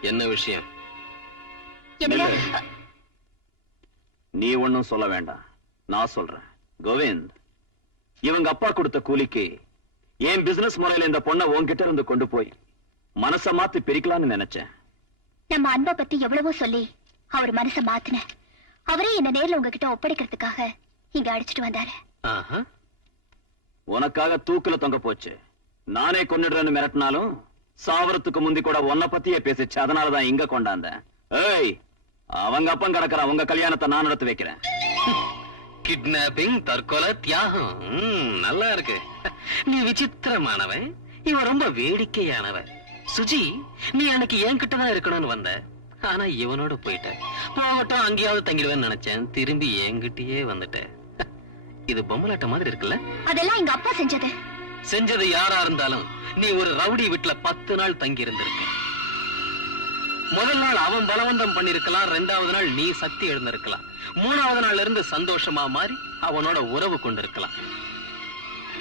என்ன விஷயம்? நீ ஒண்ணும் சொல்ல வேண்டாம். நான் சொல்றேன். கோவிந்த் இவங்க அப்பா கொடுத்த கூலிக்கு என் பிசினஸ் முறையில இந்த பொண்ணை உன்கிட்ட இருந்து கொண்டு போய் மனச மாத்தி பிரிக்கலாம்னு நினைச்சேன். நம்ம அன்பை பத்தி எவ்வளவோ சொல்லி அவர் மனச மாத்தின. அவரே என்ன நேர்ல உங்ககிட்ட ஒப்படைக்கிறதுக்காக இங்க அடிச்சிட்டு வந்தாரு. ஆஹா. உனக்காக தூக்குல தொங்க போச்சு. நானே கொன்னிடுறேன்னு மிரட்டினாலும் சாவரத்துக்கு முந்தி கூட உன்னை பத்தியே பேசிச்சு. அதனாலதான் இங்க கொண்டாந்தேன். ஏய் அவங்க அப்பன் கிடக்குறான் உங்க கல்யாணத்தை நான் நடத்தி வைக்கிறேன். கிட்னாப்பிங் தற்கொலை தியாகம். நல்லா இருக்கு. நீ விசித்திரமானவன். இவன் ரொம்ப வேடிக்கையானவன். சுஜி நீ அன்னைக்கு என்கிட்ட தான் இருக்கணும்னு வந்த. ஆனா இவனோட போயிட்ட. போகட்டும் அங்கேயாவது தங்கிடுவேன்னு நினைச்சேன். திரும்பி என்கிட்டயே வந்துட்ட. இது பொம்மலாட்ட மாதிரி இருக்குல்ல? அதெல்லாம் எங்க அப்பா செஞ்சது. செஞ்சது யாரா இருந்தாலும் நீ ஒரு ரவுடி வீட்டுல பத்து நாள் தங்கி இருந்திருக்க முதல் நாள் அவன் பலவந்தம் பண்ணிருக்கலாம் ரெண்டாவது நாள் நீ சக்தி எழுந்திருக்கலாம். மூணாவது நாள்ல இருந்து சந்தோஷமா மாறி அவனோட உறவு கொண்டிருக்கலாம்.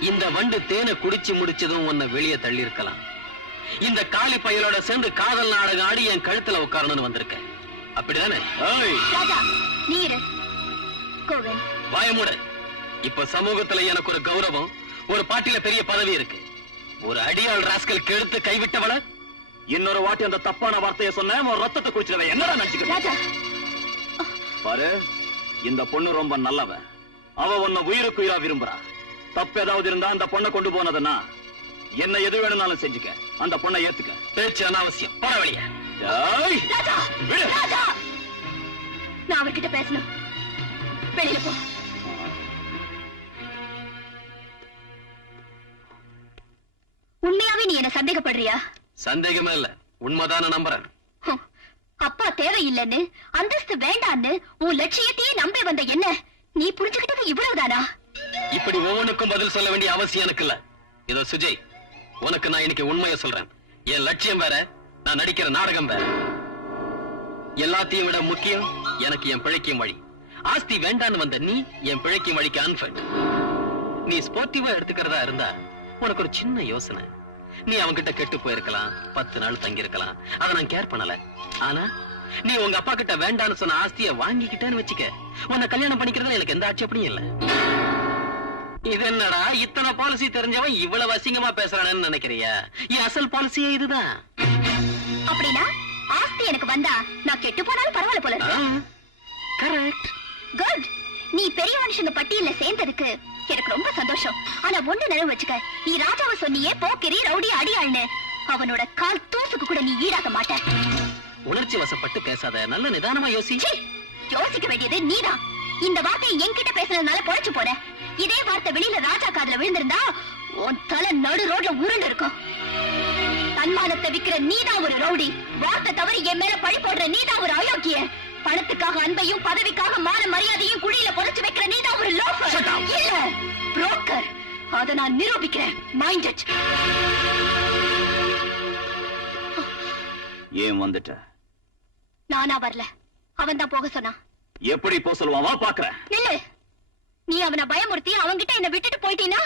இந்த வண்டு தேனை குடிச்சு முடிச்சதும் உன்னை வெளியே தள்ளி இருக்கலாம் இந்த காளி பயலோட சேர்ந்து காதல் நாடகம் ஆடி என் கழுத்துல உட்காரணும்னு வந்திருக்க. அப்படிதானே? கோவிந்த் வாயமுட இப்ப சமூகத்துல எனக்கு ஒரு கௌரவம். ஒரு பாட்டில பெரிய பதவி இருக்கு. ஒரு அடியாள் ராஸ்கல் கெடுத்து கைவிட்டவள இன்னொரு வாட்டி அந்த தப்பான வார்த்தையை சொன்னேன் உன் ரத்தத்தை குடிச்சிருவேன். என்னடா நினைச்சுக்கிற? ராஜா. பாரு இந்த பொண்ணு ரொம்ப நல்லவ. அவ உன்னை உயிருக்கு உயிரா விரும்புறா. தப்பு ஏதாவது இருந்தா அந்த பொண்ணை கொண்டு போனதுன்னா என்ன எது வேணும்னாலும் செஞ்சுக்க. அந்த பொண்ணை ஏத்துக்க. பேச்சு அனாவசியம். போற வழிய. ஏய், ராஜா. விடு. ராஜா. நான் அவர்கிட்ட பேசணும். வெளியில போ. சந்தேகப்படுறியா? சந்தேகமே இல்ல. உண்மைதான நம்புறேன். அப்பா தேவையில்லைன்னு அந்தஸ்து வேண்டான்னு உன் லட்சியத்தையே நம்பி வந்த என்ன? நீ புரிஞ்சுக்கிட்டது இவ்வளவுதானா? இப்படி ஒவ்வொன்றுக்கும் பதில் சொல்ல வேண்டிய அவசியம் எனக்கு இல்ல. இதோ சுஜய் உனக்கு நான் இன்னைக்கு உண்மையை சொல்றேன். என் லட்சியம் வேற நான் நடிக்கிற நாடகம் வேற. எல்லாத்தையும் விட முக்கியம் எனக்கு என் பிழைக்கும் வழி. ஆஸ்தி வேண்டான்னு வந்த நீ என் பிழைக்கும் வழிக்கு அன்ஃபட் நீ ஸ்போர்ட்டிவா எடுத்துக்கிறதா இருந்தா உனக்கு ஒரு சின்ன யோசனை. நீ அவன்கிட்ட கெட்டு போயிருக்கலாம். பத்து நாள் தங்கி இருக்கலாம் அதை நான் கேர் பண்ணல. ஆனா நீ உங்க அப்பா கிட்ட வேண்டான்னு சொன்ன ஆஸ்திய வாங்கிக்கிட்டேன்னு வச்சுக்க. உன்னை கல்யாணம் பண்ணிக்கிறதுல எனக்கு எந்த ஆட்சேபனையும் இல்ல. இது என்னடா இத்தனை பாலிசி தெரிஞ்சவன் இவ்வளவு அசிங்கமா பேசுறானேன்னு நினைக்கிறியா? என் அசல் பாலிசியே இதுதான். அப்படின்னா ஆஸ்தி எனக்கு வந்தா நான் கெட்டு போனாலும் பரவாயில்ல போல கரெக்ட் குட் நீ பெரிய மனுஷங்க பட்டியல்ல சேர்ந்ததுக்கு எனக்கு ரொம்ப சந்தோஷம். ஆனா ஒண்ணு நினைவு வச்சுக்க நீ ராஜாவை சொன்னியே போக்கிரி ரவுடி அடியாள்னு. அவனோட கால் தூசுக்கு கூட நீ ஈடாக்க மாட்ட. உணர்ச்சி வசப்பட்டு பேசாத நல்ல நிதானமா யோசி. யோசிக்க வேண்டியது நீதான். இந்த வார்த்தையை என்கிட்ட பேசுனதுனால பொழைச்சு போற. இதே வார்த்தை வெளியில ராஜா காதுல விழுந்திருந்தா உன் தலை நடு ரோட்ல உருண்டு இருக்கும். தன்மானத்தை விக்கிற நீதான் ஒரு ரவுடி. வார்த்தை தவறி என் மேல பழி போடுற நீதான் ஒரு அயோக்கிய பணத்துக்காக அன்பையும் பதவிக்காக மான மரியாதையும் அத நான் நிரூபிக்கிறேன். மைண்ட் ஏன் வந்துட்ட? நானா வரல. அவன் தான் போக சொன்னான். எப்படி போ சொல்லுவான்? வா பாக்குறேன். நில்லு. நீ அவனை பயமுறுத்தி அவன்கிட்ட என்ன விட்டுட்டு போயிட்டீனா?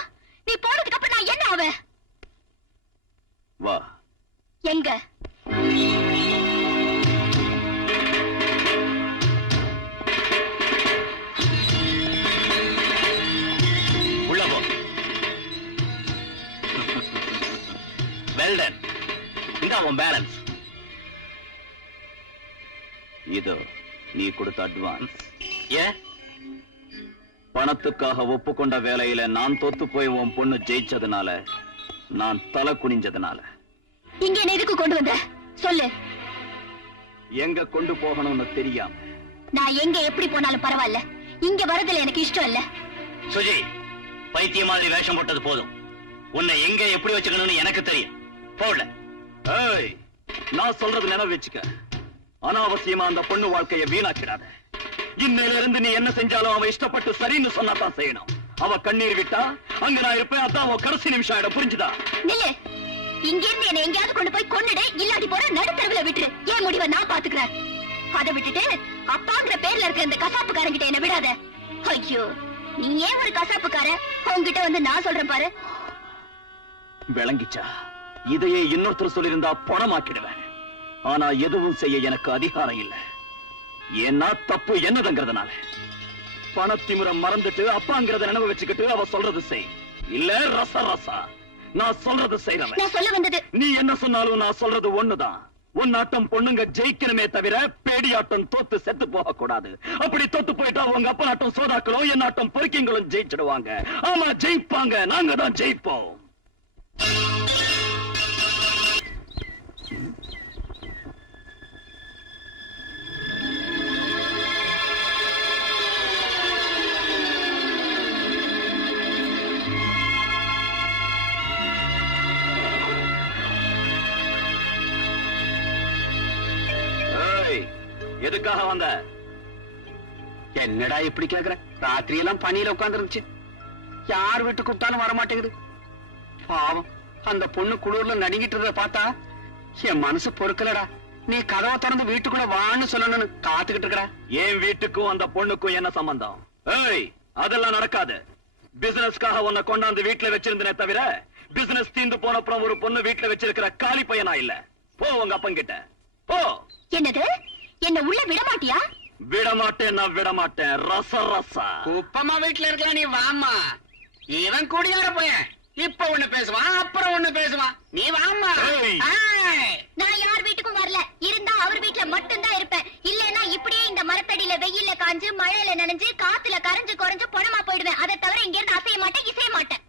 வெல்டன் இந்த உன் பேலன்ஸ் இது நீ கொடுத்த அட்வான்ஸ் ஏன் பணத்துக்காக ஒப்புக்கொண்ட வேலையில நான் தோத்து போய் உன் பொண்ணு ஜெயிச்சதுனால நான் தலை குனிஞ்சதுனால. இங்க என்ன எதுக்கு கொண்டு வந்த? சொல்லு. எங்க கொண்டு போகணும்னு தெரியாம. நான் எங்க எப்படி போனாலும் பரவாயில்ல. இங்க வரதுல எனக்கு இஷ்டம் இல்ல. சுஜி பைத்திய மாதிரி வேஷம் போட்டது போதும். உன்னை எங்க எப்படி வச்சுக்கணும்னு எனக்கு தெரியும். போடல ஏய் நான் சொல்றது நினைவு வச்சுக்க. அனாவசியமா அந்த பொண்ணு வாழ்க்கைய வீணாக்கிடாத. இன்னையில இருந்து நீ என்ன செஞ்சாலும் அவ இஷ்டப்பட்டு சரின்னு சொன்னாதான் செய்யணும். அவ கண்ணீர் விட்டா அங்க நான் இருப்பேன் அதான் உன் கடைசி நிமிஷம் ஆயிடும் புரிஞ்சுதா? நில்லு. இங்க இருந்து என்ன எங்கேயாவது கொண்டு போய் கொன்னுடு இல்லாட்டி போற நடுத்தரவுல விட்டுரு. ஏன் முடிவை நான் பாத்துக்கிறேன் அதை விட்டுட்டு அப்பாங்கிற பேர்ல இருக்கிற இந்த கசாப்புக்காரங்கிட்ட என்ன விடாத. ஐயோ நீ ஏன் ஒரு கசாப்புக்கார? உன்கிட்ட வந்து நான் சொல்றேன் பாரு. விளங்கிச்சா? இதையே இன்னொருத்தர் சொல்லியிருந்தா பணமாக்கிடுவேன். ஆனா எதுவும் செய்ய எனக்கு அதிகாரம் இல்ல. ஏன்னா தப்பு என்னதுங்கிறதுனால. பணத்திமுறம் மறந்துட்டு அப்பாங்கிறத நினைவு வச்சுக்கிட்டு அவ சொல்றது செய். இல்ல ரச ரசா. நான் சொல்றது நான் சொல்ல வந்தது. நீ என்ன சொன்னாலும் நான் சொல்றது ஒண்ணுதான். உன் ஆட்டம் பொண்ணுங்க ஜெயிக்கணுமே தவிர பேடியாட்டம் தோத்து செத்து போக கூடாது அப்படி தோத்து போயிட்டா உங்க அப்பா நாட்டம் சோதாக்களோ என் ஆட்டம் பொறுக்கிங்களும் ஜெயிச்சிடுவாங்க. ஆமா ஜெயிப்பாங்க. நாங்க தான் ஜெயிப்போம். எதுக்காக வந்த? என்னடா இப்படி கேக்குற? ராத்திரி எல்லாம் பனியில உட்கார்ந்து இருந்துச்சு யார் வீட்டு கூப்பிட்டாலும் வர மாட்டேங்குது பாவம் அந்த பொண்ணு குளிர்ல நடுங்கிட்டு இருந்தத பார்த்தா என் மனசு பொறுக்கலடா. நீ கதவை திறந்து வீட்டுக்குள்ள வான்னு சொல்லணும்னு காத்துக்கிட்டு இருக்கடா. என் வீட்டுக்கும் அந்த பொண்ணுக்கும் என்ன சம்பந்தம்? ஏய் அதெல்லாம் நடக்காது. பிசினஸ்க்காக உன்னை கொண்டாந்து வீட்டுல வச்சிருந்தனே தவிர பிசினஸ் தீந்து போன அப்புறம் ஒரு பொண்ணு வீட்டுல வச்சிருக்கிற காலி பையனா இல்ல? போ உங்க அப்பங்கிட்ட போ. என்னது? என்ன உள்ள விட மாட்டியா? விட மாட்டேன் நான் விட மாட்டேன் ரச ரசா. குப்பமா வீட்டுல இருக்கலாம் நீ வாம்மா. இவன் குடியார பையன் இப்ப ஒண்ணு பேசுவான் அப்புறம் ஒண்ணு பேசுவான். நீ. ஆய். நான் யார் வீட்டுக்கும் வரல. இருந்தா அவர் வீட்டுல மட்டும்தான் இருப்பேன். இல்லன்னா இப்படியே இந்த மரத்தடியில வெயில்ல காஞ்சு மழையில நனைஞ்சு காத்துல கரைஞ்சு குறைஞ்சு பணமா போயிடுவேன். அதை தவிர இங்க இருந்து அசைய மாட்டேன் இசைய மாட்டேன்.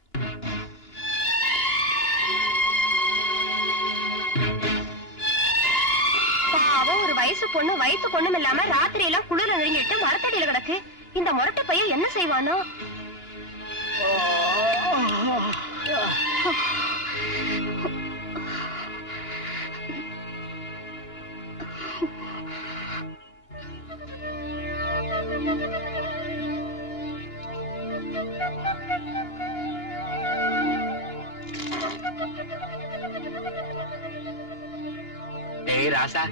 வயசு பொண்ணு வயசு பொண்ணும் இல்லாம ராத்திரி எல்லாம் குளிர நெருங்கிட்டு மரத்தடியில கிடக்கு. இந்த முரட்டை பையன் என்ன செய்வானோ? ராசா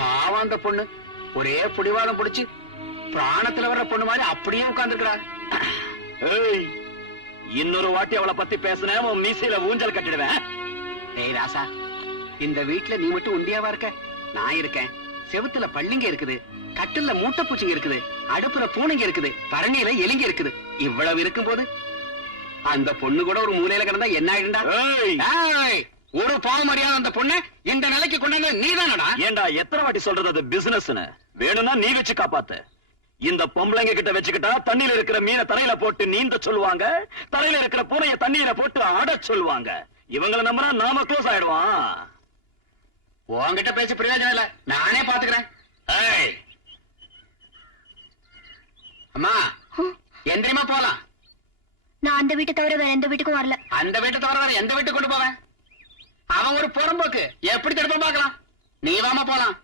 பாவம் அந்த பொண்ணு. ஒரே புடிவாதம் புடிச்சு பிராணத்துல வர்ற பொண்ணு மாதிரி அப்படியே உட்கார்ந்துருக்கா இன்னொரு வாட்டி அவளை பத்தி பேசுனேன் உன் மீசையில ஊஞ்சல் கட்டிடுவேன். ஏய் ராசா இந்த வீட்ல நீ மட்டும் உண்டியாவா இருக்க? நான் இருக்கேன். செவுத்துல பள்ளிங்க இருக்குது. கட்டில்ல மூட்டை பூச்சிங்க இருக்குது. அடுப்புல பூனைங்க இருக்குது. பரணியில எலிங்க இருக்குது. இவ்வளவு இருக்கும்போது அந்த பொண்ணு கூட ஒரு மூலையில கிடந்தா என்ன ஆயிடுண்டா ஒரு பாவம் அறியாத அந்த பொண்ணு இந்த நிலைக்கு கொண்டு வந்து நீதானடா? ஏண்டா எத்தனை வாட்டி சொல்றது அது பிசினஸ்னு வேணும்னா நீ வச்சு காப்பாத்து. இந்த பொம்பளைங்க கிட்ட வச்சுக்கிட்டா தண்ணியில இருக்கிற மீனை தரையில போட்டு நீந்த சொல்லுவாங்க. தரையில இருக்கிற பூனைய தண்ணியில போட்டு ஆட சொல்லுவாங்க. இவங்கள நம்பினா நாம க்ளோஸ் ஆயிடுவான் உன்கிட்ட பேச பிரயோஜனம் இல்ல. நானே பாத்துக்கிறேன். ஏய். அம்மா எந்திரிமா போலாம். நான் அந்த வீட்டை தவிர வேற எந்த வீட்டுக்கும் வரல. அந்த வீட்டை தவிர வேற எந்த வீட்டுக்கு கொண்டு போவேன்? அவன் ஒரு புறம்போக்கு. எப்படி திரும்ப பார்க்கலாம்? நீ வாமா போலாம்.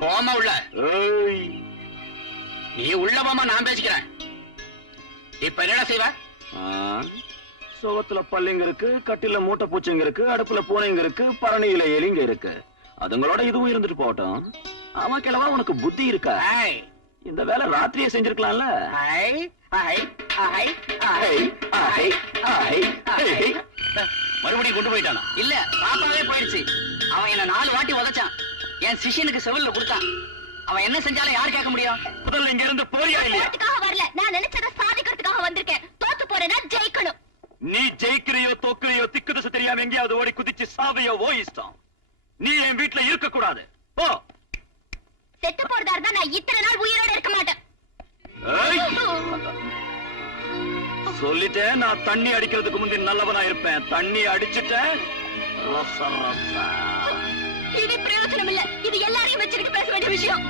போமா உள்ள. நீ உள்ள போமா நான் பேசிக்கிறேன். இப்ப என்னடா செய்வ? ஆ, சுவத்துல பல்லிங்க இருக்கு கட்டில மூட்டை பூச்சிங்க இருக்கு அடுப்புல பூனைங்க இருக்கு பரணியில எலிங்க இருக்கு. அதுங்களோட இதுவும் இருந்துட்டு போகட்டும். ஆமா கிழவா உனக்கு புத்தி இருக்கா? இந்த வேலை ராத்திரியே செஞ்சிருக்கலாம்ல. மறுபடியும் கொண்டு போயிட்டானா? இல்ல பாப்பாவே போயிடுச்சு. அவன் என்ன நாலு வாட்டி உதைச்சான். என் சிஷ்யனுக்கு செவில்ல கொடுத்தான். அவன் என்ன செஞ்சாலும் யார் கேட்க முடியும்? முதல்ல இங்க இருந்து போறியா இல்லையா? வரல. நான் நினைச்சதை சாதிக்கிறதுக்காக வந்திருக்கேன். தோத்து போறேன்னா ஜெயிக்கணும். நீ ஜெயிக்கிறியோ தோக்குறியோ திக்கு திசை தெரியாம எங்கேயாவது ஓடி குதிச்சு சாவையோ ஓ இஷ்டம். நீ என் வீட்டுல இருக்க கூடாது போ. செத்து போறதா இருந்தா நான் இத்தனை நான் தண்ணி அடிக்கிறதுக்கு முந்தி நல்லவனா இருப்பேன். தண்ணி அடிச்சுட்டேன் இது பிரயோஜனம் இல்ல இது எல்லாரையும் வச்சிருக்கு பேச வேண்டிய விஷயம்.